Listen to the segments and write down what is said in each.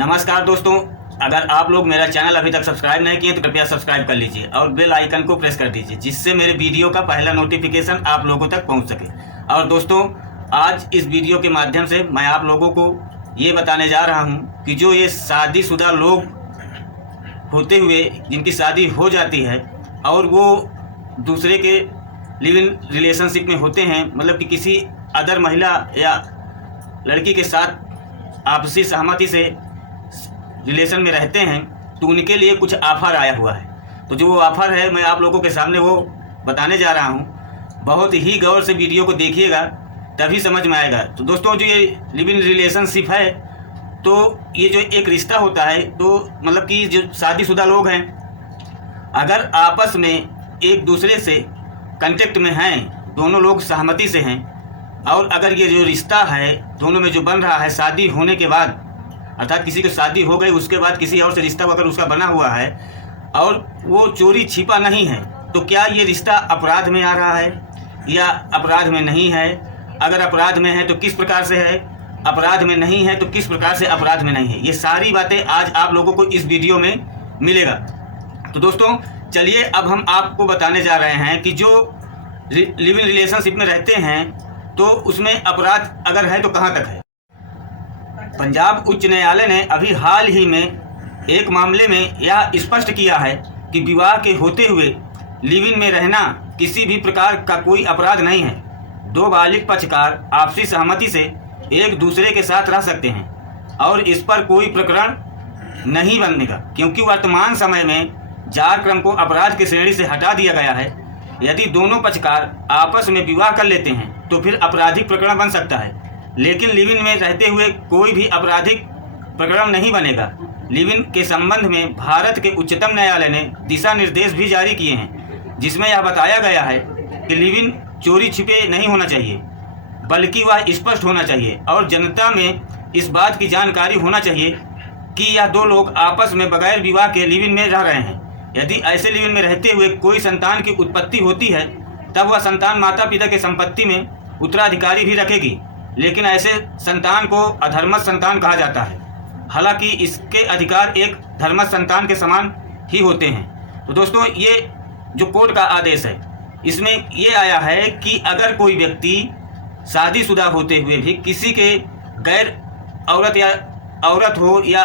नमस्कार दोस्तों, अगर आप लोग मेरा चैनल अभी तक सब्सक्राइब नहीं किए तो कृपया सब्सक्राइब कर लीजिए और बेल आइकन को प्रेस कर दीजिए, जिससे मेरे वीडियो का पहला नोटिफिकेशन आप लोगों तक पहुंच सके। और दोस्तों, आज इस वीडियो के माध्यम से मैं आप लोगों को ये बताने जा रहा हूं कि जो ये शादीशुदा लोग होते हुए जिनकी शादी हो जाती है और वो दूसरे के लिव इन रिलेशनशिप में होते हैं, मतलब कि किसी अदर महिला या लड़की के साथ आपसी सहमति से रिलेशन में रहते हैं, तो उनके लिए कुछ ऑफ़र आया हुआ है। तो जो वो ऑफ़र है मैं आप लोगों के सामने वो बताने जा रहा हूँ। बहुत ही गौर से वीडियो को देखिएगा, तभी समझ में आएगा। तो दोस्तों, जो ये लिव इन रिलेशनशिप है, तो ये जो एक रिश्ता होता है, तो मतलब कि जो शादीशुदा लोग हैं, अगर आपस में एक दूसरे से कांटेक्ट में हैं, दोनों लोग सहमति से हैं, और अगर ये जो रिश्ता है दोनों में जो बन रहा है शादी होने के बाद, अर्थात किसी की शादी हो गई उसके बाद किसी और से रिश्ता अगर उसका बना हुआ है और वो चोरी छिपा नहीं है, तो क्या ये रिश्ता अपराध में आ रहा है या अपराध में नहीं है? अगर अपराध में है तो किस प्रकार से है, अपराध में नहीं है तो किस प्रकार से अपराध में नहीं है? ये सारी बातें आज आप लोगों को इस वीडियो में मिलेगा। तो दोस्तों, चलिए अब हम आपको बताने जा रहे हैं कि जो लिव इन रिलेशनशिप में रहते हैं तो उसमें अपराध अगर है तो कहाँ तक है। पंजाब उच्च न्यायालय ने अभी हाल ही में एक मामले में यह स्पष्ट किया है कि विवाह के होते हुए लिव इन में रहना किसी भी प्रकार का कोई अपराध नहीं है। दो बालिग पक्षकार आपसी सहमति से एक दूसरे के साथ रह सकते हैं और इस पर कोई प्रकरण नहीं बनेगा, क्योंकि वर्तमान समय में जार क्रम को अपराध की श्रेणी से हटा दिया गया है। यदि दोनों पक्षकार आपस में विवाह कर लेते हैं तो फिर आपराधिक प्रकरण बन सकता है, लेकिन लिव इन में रहते हुए कोई भी आपराधिक प्रकरण नहीं बनेगा। लिव इन के संबंध में भारत के उच्चतम न्यायालय ने दिशा निर्देश भी जारी किए हैं, जिसमें यह बताया गया है कि लिव इन चोरी छिपे नहीं होना चाहिए, बल्कि वह स्पष्ट होना चाहिए और जनता में इस बात की जानकारी होना चाहिए कि यह दो लोग आपस में बगैर विवाह के लिव इन में रह रहे हैं। यदि ऐसे लिव इन में रहते हुए कोई संतान की उत्पत्ति होती है, तब वह संतान माता पिता की संपत्ति में उत्तराधिकारी भी रखेगी, लेकिन ऐसे संतान को अधर्मस्थ संतान कहा जाता है। हालांकि इसके अधिकार एक धर्मस्थ संतान के समान ही होते हैं। तो दोस्तों, ये जो कोर्ट का आदेश है, इसमें ये आया है कि अगर कोई व्यक्ति शादीशुदा होते हुए भी किसी के गैर औरत हो या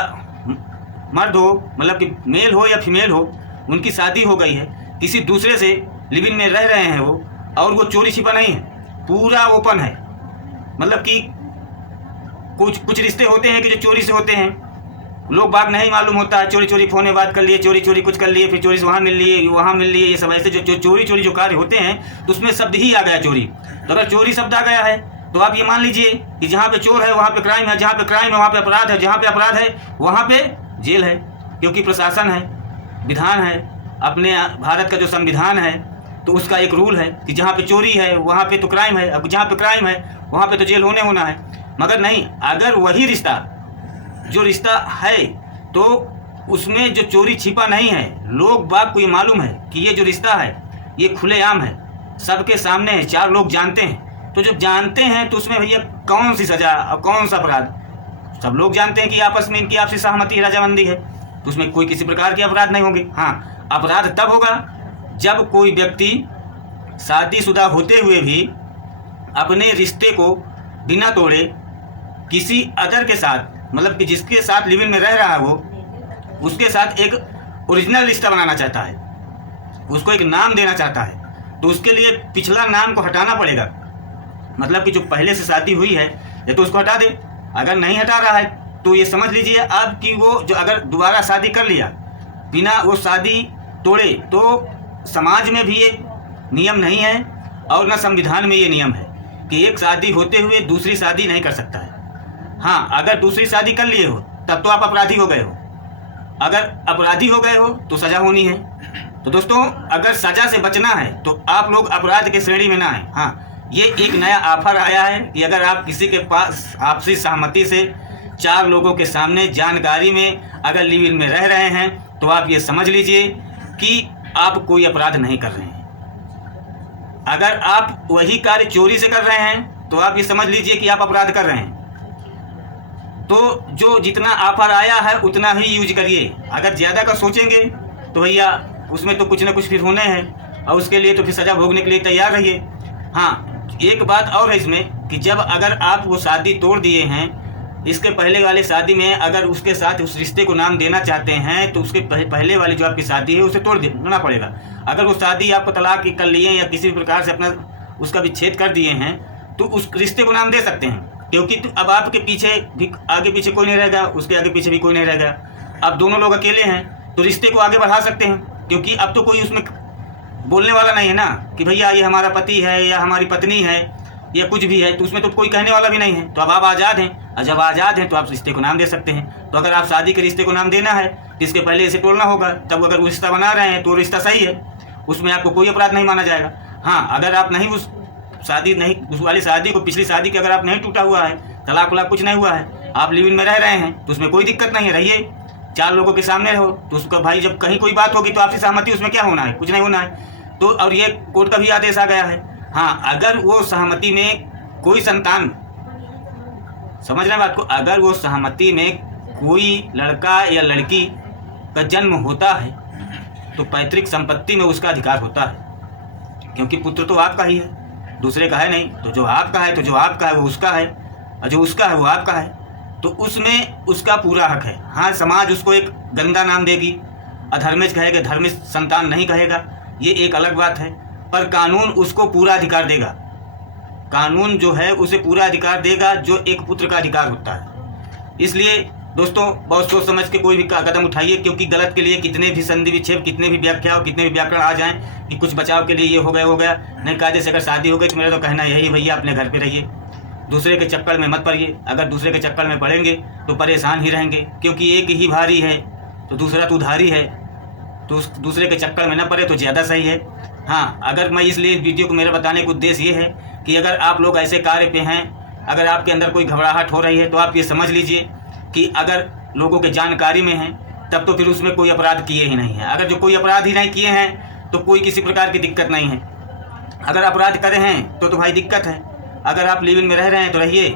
मर्द हो, मतलब कि मेल हो या फीमेल हो, उनकी शादी हो गई है, किसी दूसरे से लिव इन में रह रहे हैं वो, और वो चोरी छिपा नहीं है, पूरा ओपन है। मतलब कि कुछ रिश्ते होते हैं कि जो चोरी से होते हैं, लोग बात नहीं मालूम होता है, चोरी चोरी फ़ोन में बात कर लिए, चोरी चोरी कुछ कर लिए, फिर चोरी से वहाँ मिल लिए, वहाँ मिल लिए, ये सब ऐसे जो चोरी जो कार्य होते हैं, तो उसमें शब्द ही आ गया चोरी। तो अगर चोरी शब्द आ गया है तो आप ये मान लीजिए कि जहाँ पे चोर है वहाँ पे क्राइम है, जहाँ पे क्राइम है वहाँ पे अपराध है, जहाँ पे अपराध है वहाँ पे जेल है, क्योंकि प्रशासन है, विधान है, अपने भारत का जो संविधान है, तो उसका एक रूल है कि जहाँ पे चोरी है वहाँ पे तो क्राइम है, अब जहाँ पे क्राइम है वहाँ पे तो जेल होना है। मगर नहीं, अगर वही रिश्ता जो रिश्ता है तो उसमें जो चोरी छिपा नहीं है, लोग बाग को ये मालूम है कि ये जो रिश्ता है ये खुलेआम है, सबके सामने है, चार लोग जानते हैं। तो जब जानते हैं तो उसमें भैया कौन सी सज़ा और कौन सा अपराध? सब लोग जानते हैं कि आपस में इनकी आपसी सहमति रजामंदी है, तो उसमें कोई किसी प्रकार के अपराध नहीं होंगे। हाँ, अपराध तब होगा जब कोई व्यक्ति शादीशुदा होते हुए भी अपने रिश्ते को बिना तोड़े किसी अदर के साथ, मतलब कि जिसके साथ लिव इन में रह रहा है वो, उसके साथ एक ओरिजिनल रिश्ता बनाना चाहता है, उसको एक नाम देना चाहता है, तो उसके लिए पिछला नाम को हटाना पड़ेगा। मतलब कि जो पहले से शादी हुई है ये तो उसको हटा दे। अगर नहीं हटा रहा है तो ये समझ लीजिए अब कि वो जो अगर दोबारा शादी कर लिया बिना वो शादी तोड़े, तो समाज में भी ये नियम नहीं है और न संविधान में ये नियम है कि एक शादी होते हुए दूसरी शादी नहीं कर सकता है। हाँ, अगर दूसरी शादी कर लिए हो तब तो आप अपराधी हो गए हो, अगर अपराधी हो गए हो तो सज़ा होनी है। तो दोस्तों, अगर सज़ा से बचना है तो आप लोग अपराध के श्रेणी में ना आए। हाँ, ये एक नया ऑफर आया है कि अगर आप किसी के पास आपसी सहमति से चार लोगों के सामने जानकारी में अगर लिव इन में रह रहे हैं, तो आप ये समझ लीजिए कि आप कोई अपराध नहीं कर रहे हैं। अगर आप वही कार्य चोरी से कर रहे हैं तो आप ये समझ लीजिए कि आप अपराध कर रहे हैं। तो जो जितना ऑफर आया है उतना ही यूज करिए। अगर ज़्यादा का सोचेंगे तो भैया उसमें तो कुछ ना कुछ फिर होने हैं, और उसके लिए तो फिर सज़ा भोगने के लिए तैयार रहिए। हाँ, एक बात और है इसमें कि जब अगर आप वो शादी तोड़ दिए हैं, इसके पहले वाले शादी में अगर उसके साथ उस रिश्ते को नाम देना चाहते हैं तो उसके पहले वाली जो आपकी शादी है उसे तोड़ देना पड़ेगा। अगर वो शादी आपको तलाक कर लिए या किसी भी प्रकार से अपना उसका विच्छेद कर दिए हैं तो उस रिश्ते को नाम दे सकते हैं, क्योंकि अब आपके पीछे भी आगे पीछे कोई नहीं रहेगा, उसके आगे पीछे भी कोई नहीं रहेगा। अब दोनों लोग अकेले हैं तो रिश्ते को आगे बढ़ा सकते हैं, क्योंकि अब तो कोई उसमें बोलने वाला नहीं है ना कि भैया ये हमारा पति है या हमारी पत्नी है या कुछ भी है, तो उसमें तो कोई कहने वाला भी नहीं है। तो अब आप आज़ाद हैं, और जब आज़ाद हैं तो आप रिश्ते को नाम दे सकते हैं। तो अगर आप शादी के रिश्ते को नाम देना है तो इसके पहले इसे तोड़ना होगा, तब अगर वो रिश्ता बना रहे हैं तो रिश्ता सही है, उसमें आपको कोई अपराध नहीं माना जाएगा। हाँ, अगर आप नहीं उस वाली शादी को, पिछली शादी के अगर आप नहीं टूटा हुआ है, तलाक वलाक कुछ नहीं हुआ है, आप लिव इन में रह रहे हैं तो उसमें कोई दिक्कत नहीं है, रहिए, 4 लोगों के सामने रहो। तो उसका भाई जब कहीं कोई बात होगी तो आपसी सहमति, उसमें क्या होना है, कुछ नहीं होना है। तो और ये कोर्ट का भी आदेश आ गया है। हाँ, अगर वो सहमति में कोई संतान, समझ रहे हैं बात को, अगर वो सहमति में कोई लड़का या लड़की का जन्म होता है तो पैतृक संपत्ति में उसका अधिकार होता है, क्योंकि पुत्र तो आपका ही है, दूसरे का है नहीं। तो जो आपका है, तो जो आपका है वो उसका है, और जो उसका है वो आपका है, तो उसमें उसका पूरा हक है। हाँ, समाज उसको एक गंदा नाम देगी, अधर्मिष्ठ कहेगा, धर्मिष्ठ संतान नहीं कहेगा, ये एक अलग बात है, पर कानून उसको पूरा अधिकार देगा। कानून जो है उसे पूरा अधिकार देगा जो एक पुत्र का अधिकार होता है। इसलिए दोस्तों बहुत सोच समझ के कोई भी कदम उठाइए, क्योंकि गलत के लिए कितने भी संधि विच्छेद, कितने भी व्याख्या और कितने भी व्याकरण आ जाएं कि कुछ बचाव के लिए ये हो गया नहीं, कायदे से अगर शादी हो गई तो मेरा तो कहना यही भैया अपने घर पे रहिए, दूसरे के चक्कर में मत पड़िए। अगर दूसरे के चक्कर में पड़ेंगे तो परेशान ही रहेंगे, क्योंकि एक ही भारी है तो दूसरा तो उधारी है, तो उस दूसरे के चक्कर में न पड़े तो ज़्यादा सही है। हाँ, अगर मैं इसलिए इस वीडियो को मेरा बताने का उद्देश्य ये है कि अगर आप लोग ऐसे कार्य पे हैं, अगर आपके अंदर कोई घबराहट हो रही है तो आप ये समझ लीजिए कि अगर लोगों के जानकारी में हैं तब तो फिर उसमें कोई अपराध किए ही नहीं है। अगर जो कोई अपराध ही नहीं किए हैं तो कोई किसी प्रकार की दिक्कत नहीं है। अगर अपराध करे हैं तो भाई दिक्कत है। अगर आप लिव इन में रह रहे हैं तो रहिए,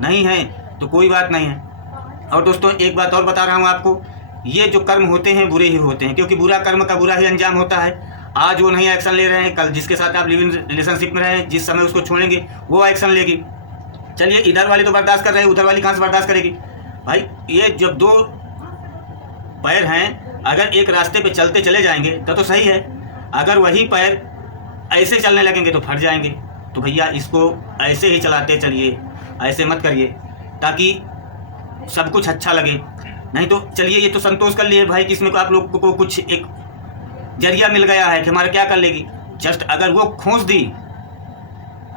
नहीं है तो कोई बात नहीं है। और दोस्तों एक बात और बता रहा हूँ आपको, ये जो कर्म होते हैं बुरे ही होते हैं, क्योंकि बुरा कर्म का बुरा ही अंजाम होता है। आज वो नहीं एक्शन ले रहे हैं, कल जिसके साथ आप लिव इन रिलेशनशिप में रहे, जिस समय उसको छोड़ेंगे वो एक्शन लेगी। चलिए, इधर वाली तो बर्दाश्त कर रहे हैं, उधर वाली कहाँ से बर्दाश्त करेगी भाई। ये जब 2 पैर हैं, अगर एक रास्ते पे चलते चले जाएंगे तो सही है, अगर वही पैर ऐसे चलने लगेंगे तो फट जाएंगे। तो भैया इसको ऐसे ही चलाते चलिए, ऐसे मत करिए, ताकि सब कुछ अच्छा लगे। नहीं तो चलिए, ये तो संतोष कर लिए भाई कि इसमें आप लोग को कुछ एक जरिया मिल गया है कि हमारा क्या कर लेगी। जस्ट अगर वो खोस दी,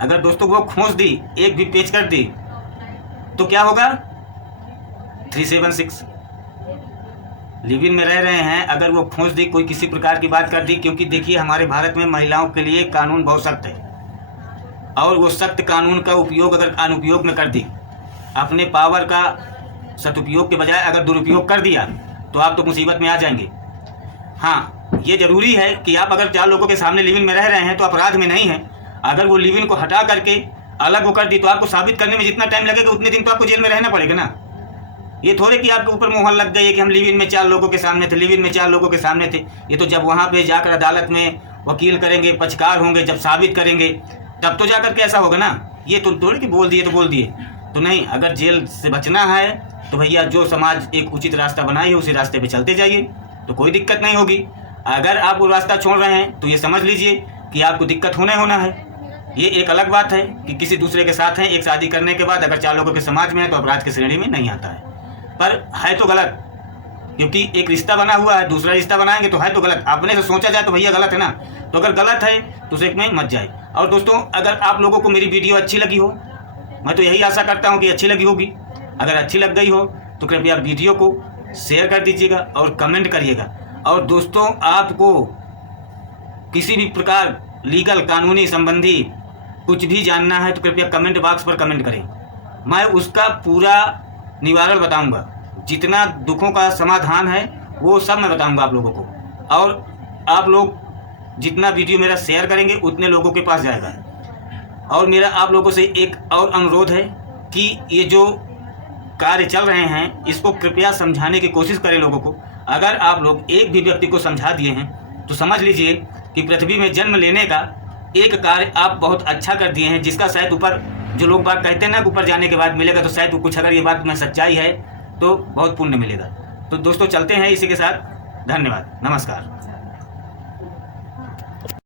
अगर दोस्तों वो खोस दी, एक भी पेच कर दी तो क्या होगा, 376 लिव इन में रह रहे हैं। अगर वो खोस दी, कोई किसी प्रकार की बात कर दी, क्योंकि देखिए हमारे भारत में महिलाओं के लिए कानून बहुत सख्त है, और वो सख्त कानून का उपयोग अगर अनुपयोग में कर दी, अपने पावर का सदुपयोग के बजाय अगर दुरुपयोग कर दिया तो आप तो मुसीबत में आ जाएंगे। हाँ, ये जरूरी है कि आप अगर 4 लोगों के सामने लिव इन में रह रहे हैं तो अपराध में नहीं है। अगर वो लिव इन को हटा करके अलग वो कर दी तो आपको साबित करने में जितना टाइम लगेगा उतने दिन तो आपको जेल में रहना पड़ेगा ना। ये थोड़े कि आपके ऊपर मोहर लग गई है कि हम लिव इन में 4 लोगों के सामने थे, लिव इन में 4 लोगों के सामने थे। ये तो जब वहाँ पे जाकर अदालत में वकील करेंगे, पक्षकार होंगे, जब साबित करेंगे तब तो जाकर के ऐसा होगा ना। ये तो थोड़ी कि बोल दिए तो बोल दिए तो नहीं। अगर जेल से बचना है तो भैया जो समाज एक उचित रास्ता बनाई है उसी रास्ते पे चलते जाइए, तो कोई दिक्कत नहीं होगी। अगर आप वो रास्ता छोड़ रहे हैं तो ये समझ लीजिए कि आपको दिक्कत होना है। ये एक अलग बात है कि किसी दूसरे के साथ हैं, एक शादी करने के बाद अगर 4 लोगों के समाज में है तो अपराध की श्रेणी में नहीं आता है, पर है तो गलत, क्योंकि एक रिश्ता बना हुआ है, दूसरा रिश्ता बनाएंगे तो है तो गलत। अपने से सोचा जाए तो भैया गलत है ना। तो अगर गलत है तो उसे में मत जाए। और दोस्तों अगर आप लोगों को मेरी वीडियो अच्छी लगी हो, मैं तो यही आशा करता हूँ कि अच्छी लगी होगी। अगर अच्छी लग गई हो तो कृपया वीडियो को शेयर कर दीजिएगा और कमेंट करिएगा। और दोस्तों आपको किसी भी प्रकार लीगल कानूनी संबंधी कुछ भी जानना है तो कृपया कमेंट बॉक्स पर कमेंट करें, मैं उसका पूरा निवारण बताऊंगा। जितना दुखों का समाधान है वो सब मैं बताऊंगा आप लोगों को। और आप लोग जितना वीडियो मेरा शेयर करेंगे उतने लोगों के पास जाएगा। और मेरा आप लोगों से एक और अनुरोध है कि ये जो कार्य चल रहे हैं इसको कृपया समझाने की कोशिश करें लोगों को। अगर आप लोग एक भी व्यक्ति को समझा दिए हैं तो समझ लीजिए कि पृथ्वी में जन्म लेने का एक कार्य आप बहुत अच्छा कर दिए हैं, जिसका शायद ऊपर जो लोग बात कहते हैं ना ऊपर जाने के बाद मिलेगा, तो शायद कुछ अगर ये बात में सच्चाई है तो बहुत पुण्य मिलेगा। तो दोस्तों चलते हैं इसी के साथ। धन्यवाद, नमस्कार।